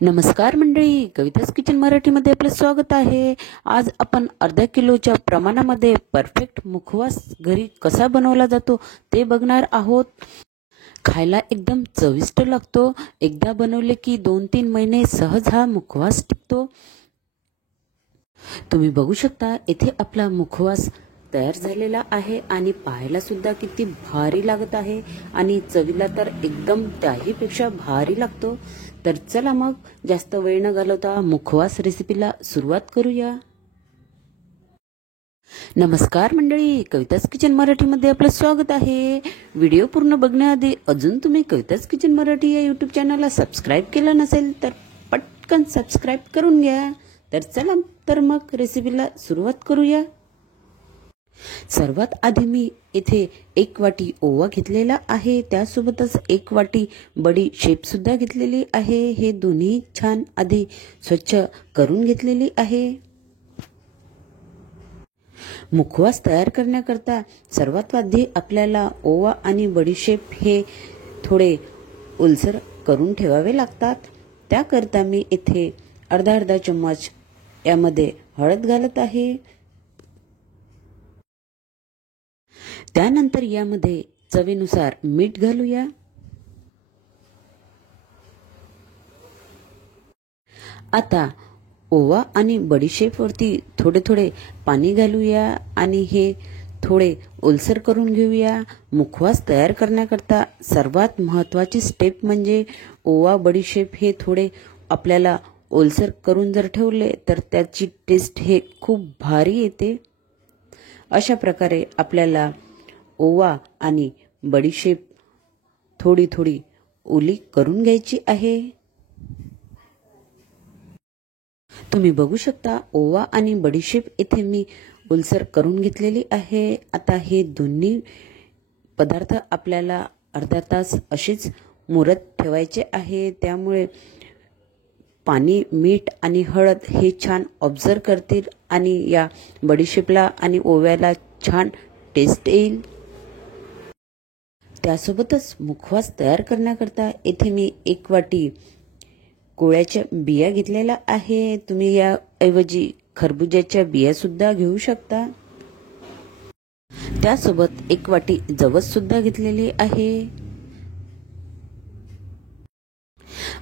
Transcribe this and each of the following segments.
नमस्कार मंडळी, कविताच किचन मराठीमध्ये आपलं स्वागत आहे। आज आपण अर्धा किलोच्या प्रमाणामध्ये परफेक्ट मुखवास घरी कसा बनवला जातो ते बघणार आहोत। खायला एकदम चविष्ट लागतो। एकदा बनवले की 2-3 महिने सहज हा मुखवास टिकतो। तुम्ही बघू शकता इथे आपला मुखवास तयार झालेला आहे आणि पाहायला सुद्धा किती भारी लागत आहे आणि चवीला तर एकदम त्याहीपेक्षा भारी लागतो। तर चला मग जास्त वेळ न घालवता मुखवास रेसिपीला सुरुवात करूया। नमस्कार मंडळी, कविताच किचन मराठीमध्ये आपलं स्वागत आहे। व्हिडिओ पूर्ण बघण्याआधी अजून तुम्ही कविताच किचन मराठी या यूट्यूब चॅनलला सबस्क्राईब केलं नसेल तर पटकन सबस्क्राईब करून घ्या। तर चला तर मग रेसिपीला सुरुवात करूया। सर्वात आधी मी इथे 1 वाटी ओवा घेतलेला आहे, त्यासोबतच 1 वाटी बडीशेप सुद्धा घेतलेली आहे। हे दोन्ही छान आधी स्वच्छ करून घेतलेली आहे। मुखवास तयार करण्याकरता सर्वात आधी आपल्याला ओवा आणि बडीशेप हे थोडे ओलसर करून ठेवावे लागतात। त्याकरता मी इथे अर्धा चम्मच यामध्ये हळद घालत आहे। त्यानंतर यामध्ये चवीनुसार मीठ घालूया। आता ओवा आणि बडीशेप वरती थोडे पाणी घालूया आणि हे थोडे ओलसर करून घेऊया। मुखवास तयार करण्याकरता सर्वात महत्त्वाची स्टेप म्हणजे ओवा बडीशेप हे थोडे आपल्याला ओलसर करून जर ठेवले तर त्याची टेस्ट हे खूप भारी येते। अशा प्रकारे आपल्याला ओवा आणि बडीशेप थोडी ओली करून घ्यायची आहे। तुम्ही बघू शकता ओवा आणि बडीशेप इथे मी ओलसर करून घेतलेली आहे। आता हे दोन्ही पदार्थ आपल्याला अर्धा तास असेच मुरत ठेवायचे आहे। त्यामुळे पाणी, मीठ आणि हळद हे छान ऑब्झर्व करतील आणि या बडीशेपला आणि ओव्याला छान टेस्ट येईल। त्यासोबतच मुखवास तयार करण्याकरता इथे मी 1 वाटी कोळ्याच्या बिया घेतलेल्या आहे। तुम्ही या ऐवजी खरबुजाच्या बिया सुद्धा घेऊ शकता। त्यासोबत 1 वाटी जवस सुद्धा घेतलेली आहे।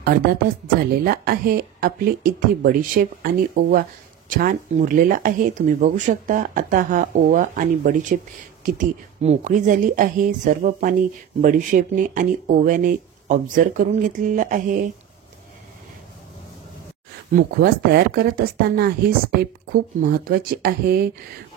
अर्धा तास झालेला आहे। आपली इथे बडीशेप आणि ओवा छान मुरलेला आहे, तुम्ही बघू शकता। आता हा ओवा आणि बडीशेप किती मोकळी झाली आहे। सर्व पाणी बडीशेपने आणि ओव्याने ऑब्झर्व करून घेतलेलं आहे। मुखवास तयार करत असताना ही स्टेप खूप महत्त्वाची आहे।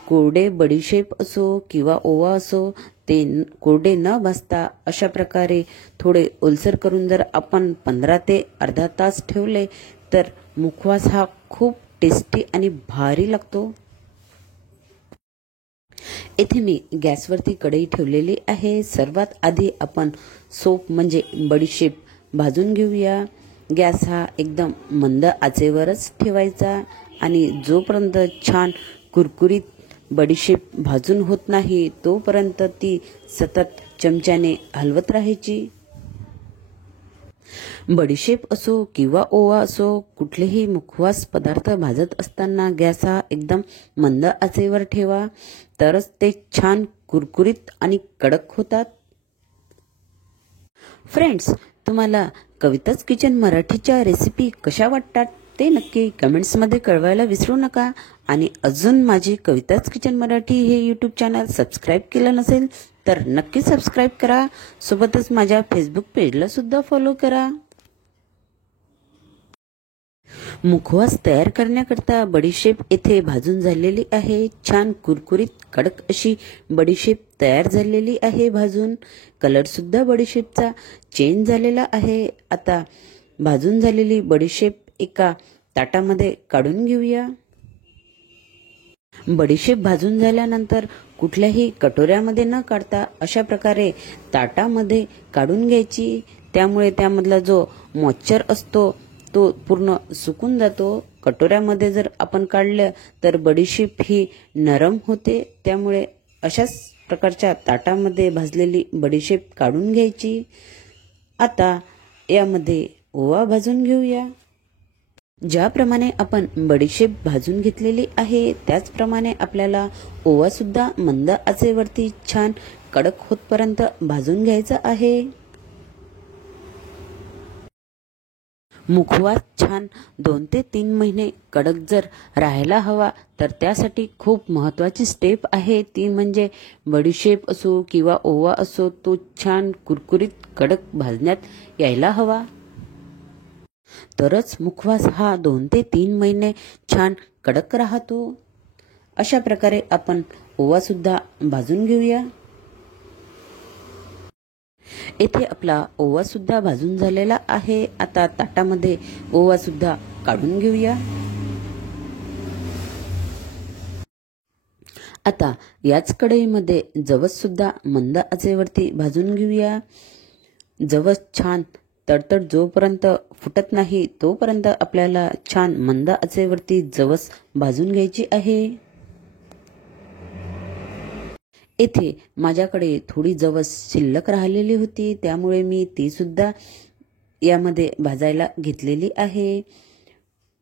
कोरडे बडीशेप असो किंवा ओवा असो ते कोरडे न भाजता अशा प्रकारे थोडे ओलसर करून जर आपण 15 ते अर्धा तास ठेवले तर मुखवास हा खूप टेस्टी आणि भारी लागतो। इथे मी गॅसवरती कढई ठेवलेली आहे। सर्वात आधी आपण सोप म्हणजे बडीशेप भाजून घेऊया। गॅस हा एकदम मंद आचेवरच ठेवायचा आणि जोपर्यंत छान कुरकुरीत बडीशेप भाजून होत नाही तोपर्यंत ती सतत चमच्याने हलवत राहायची। बडीशेप असो किंवा ओवा असो कुठलेही मुखवास पदार्थ भाजत असताना गॅस हा एकदम मंद आचेवर ठेवा, तरच ते छान कुरकुरीत आणि कडक होतात। फ्रेंड्स, तुम्हाला कविताच किचन मराठीच्या रेसिपी कशा वाटतात ते नक्की कमेंट्समध्ये कळवायला विसरू नका। आणि अजून माझी कविताच किचन मराठी हे यूट्यूब चॅनल सबस्क्राईब केलं नसेल तर नक्की सबस्क्राईब करा। सोबतच माझ्या फेसबुक पेजला सुद्धा फॉलो करा। मुखवास तयार करण्याकरता बडीशेप इथे भाजून झालेली आहे। छान कुरकुरीत कडक अशी बडीशेप तयार झालेली आहे भाजून। कलर सुद्धा बडीशेपचा चेंज झालेला आहे। आता भाजून झालेली बडीशेप एका ताटामध्ये काढून घेऊया। बडीशेप भाजून झाल्यानंतर कुठल्याही कटोऱ्यामध्ये न काढता अशा प्रकारे ताटामध्ये काढून घ्यायची। त्यामुळे त्यामधला जो मॉइश्चर असतो तो पूर्ण सुकून जातो। कटोऱ्यामध्ये जर आपण काढलं तर बडीशेप ही नरम होते। त्यामुळे अशाच प्रकारच्या ताटामध्ये भाजलेली बडीशेप काढून घ्यायची। आता यामध्ये ओवा भाजून घेऊया। ज्याप्रमाणे आपण बडीशेप भाजून घेतलेली आहे त्याचप्रमाणे आपल्याला ओवा सुद्धा मंद आचेवरती छान कडक होतपर्यंत भाजून घ्यायचा आहे। मुखवास छान 2 ते 3 महिने कडक जर राहायला हवा तर त्यासाठी खूप महत्त्वाची स्टेप आहे, ती म्हणजे बडीशेप असो किंवा ओवा असो तो छान कुरकुरीत कडक भाजण्यात यायला हवा, तरच मुखवास हा 2 ते 3 महिने छान कडक राहतो। अशा प्रकारे आपण ओवा सुद्धा भाजून घेऊया। येथे आपला ओवा सुद्धा भाजून झालेला आहे। आता ताटामध्ये ओवा सुद्धा काढून घेऊया। आता याच कढईमध्ये जवस सुद्धा मंद आचेवरती भाजून घेऊया। जवस छान तडतड जोपर्यंत फुटत नाही तोपर्यंत आपल्याला छान मंद आचेवरती जवस भाजून घ्यायची आहे। येथे माझ्याकडे थोडी जवस शिल्लक राहिलेली होती, त्यामुळे मी ती सुद्धा यामध्ये भाजायला घेतलेली आहे।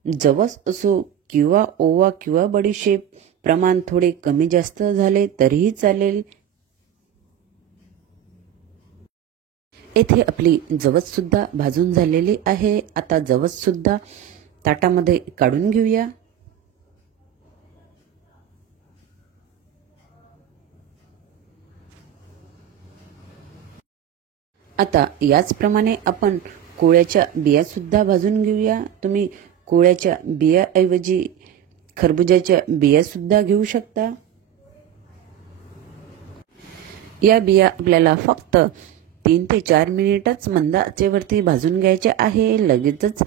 जवस असो किंवा ओवा किंवा बडीशेप प्रमाण थोडे कमी जास्त झाले तरीही चालेल। येथे आपली जवस सुद्धा भाजून झालेली आहे। आता जवस सुद्धा ताटामध्ये काढून घेऊया। आता याचप्रमाणे आपण कोळ्याच्या बिया सुद्धा भाजून घेऊया। तुम्ही कोळ्याच्या बियाऐवजी खरबुजाच्या बिया सुद्धा घेऊ शकता। या बिया आपल्याला फक्त 3 ते 4 मिनिटच मंद आचेवरती भाजून घ्यायच्या आहे। लगेचच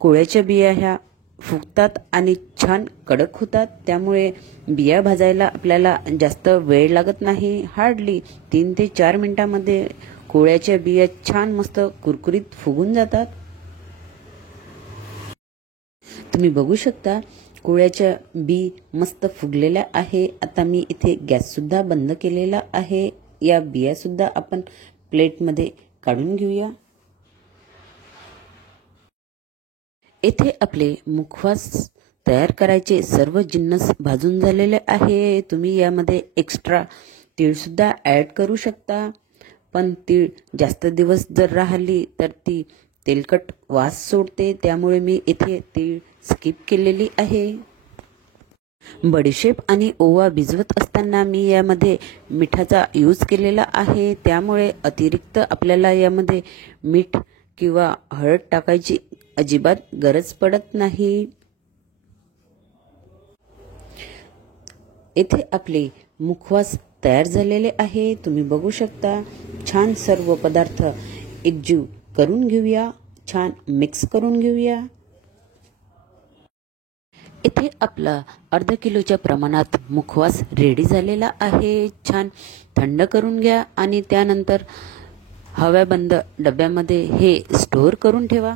कोळ्याच्या बिया ह्या फुगतात आणि छान कडक होतात, त्यामुळे बिया भाजायला आपल्याला जास्त वेळ लागत नाही। हार्डली 3 ते 4 मिनिटांमध्ये कोळ्याच्या बिया छान मस्त कुरकुरीत फुगून जातात। तुम्ही बघू शकता कोळ्याच्या बी मस्त फुगलेल्या आहे। आता मी इथे गॅस सुद्धा बंद केलेला आहे। या बिया सुद्धा आपण प्लेटमध्ये काढून घेऊया। येथे आपले मुखवास तयार करायचे सर्व जिन्नस भाजून झालेले आहे। तुम्ही यामध्ये एक्स्ट्रा तीळ सुद्धा ॲड करू शकता, पण तीळ जास्त दिवस जर राहिली तर ती तेलकट वास सोडते, त्यामुळे मी इथे तीळ स्किप केलेली आहे। बडीशेप आणि ओवा भिजवत असताना मी यामध्ये मिठाचा यूज केलेला आहे, त्यामुळे अतिरिक्त आपल्याला यामध्ये मीठ किंवा हळद टाकायची अजिबात गरज पडत नाही। येथे आपले मुखवास तयार झालेले आहे। तुम्ही बघू शकता छान सर्व पदार्थ एकजीव करून घेऊया, छान मिक्स करून घेऊया। इथे आपला अर्धा किलोच्या प्रमाणात मुखवास रेडी झालेला आहे। छान थंड करून घ्या आणि त्यानंतर हवाबंद डब्यामध्ये हे स्टोअर करून ठेवा।